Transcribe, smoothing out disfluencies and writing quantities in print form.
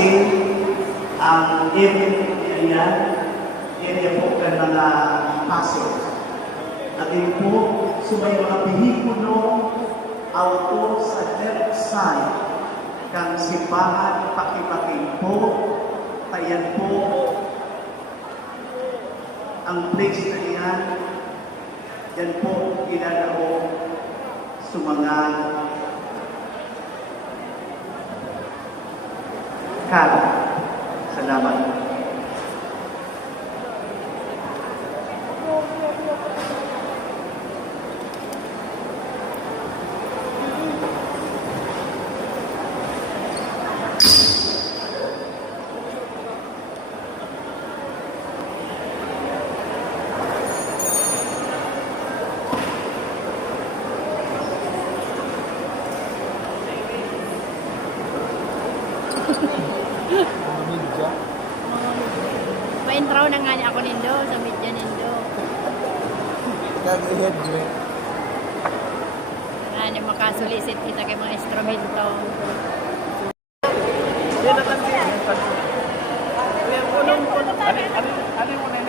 basin ang area po kan mga paso. Atin po, sumay mga bihikulo auto sa left side kang simbahan pakipakin po, tayan po ang place na iyan. Yan po ginalao sa mga kala. Salamat. Pa-intro na nga niya ako nindo sa media nindo. Nag-head mo. Ano makasulisit kita kay mga instrumento. Hindi na lang din. Ano yung